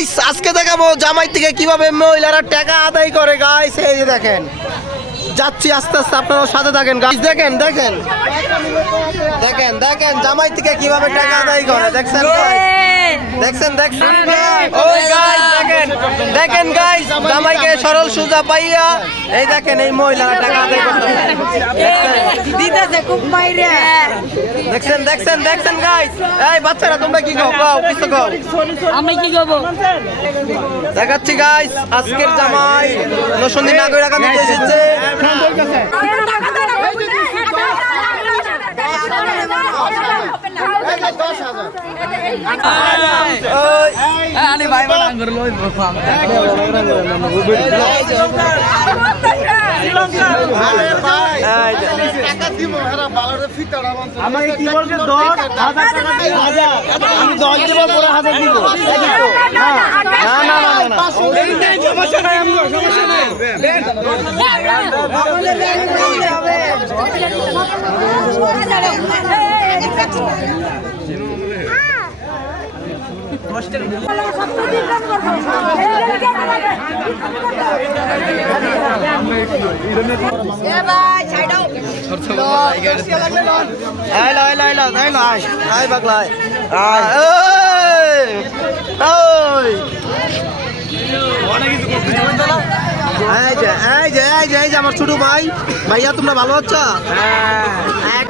Guys আজকে দেখাবো জামাই থেকে কিভাবে মহিলারা টাকা আদায় করে গাইস। এই যে দেখেন যাচ্ছি আস্তে আস্তে, আপনারা সাথে থাকেন গাইস। দেখেন দেখেন দেখেন দেখেন জামাই থেকে কিভাবে টাকা আদায় করে। দেখছেন দেখছেন দেখছেন ওই গাইস দেখেন দেখেন গাইস জামাইকে সরল সোজা পাইয়া এই দেখেন এই মহিলারা টাকা আদায় করতেছে। দিতেছে খুব বাইরে। দেখছেন দেখছেন দেখছেন গাইস। এই বাচ্চারা তোমরা কি কও কও কিছু কও। আমি কি করব? দেখাচ্ছি গাইস আজকের জামাই নসন্দি নাগর টাকা দিতে এসেছে। আমাকে কি বলছে 10,000 টাকা দিয়ে 1000 আমি 10 দেব পরে 1000 দিব। না না না না সমস্যা নাই আমগো সমস্যা নাই। আমার ছোট ভাই ভাইয়া তোমরা ভালো আছো? হ্যাঁ